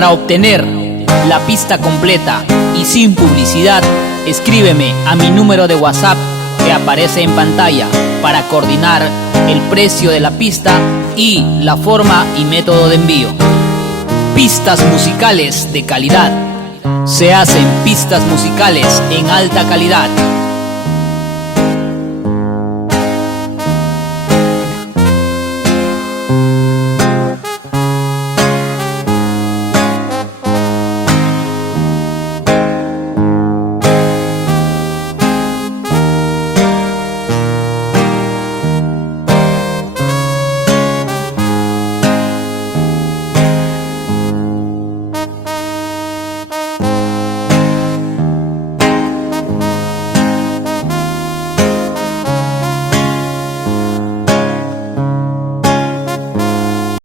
Para obtener la pista completa y sin publicidad, escríbeme a mi número de WhatsApp que aparece en pantalla para coordinar el precio de la pista y la forma y método de envío. Pistas musicales de calidad. Se hacen pistas musicales en alta calidad.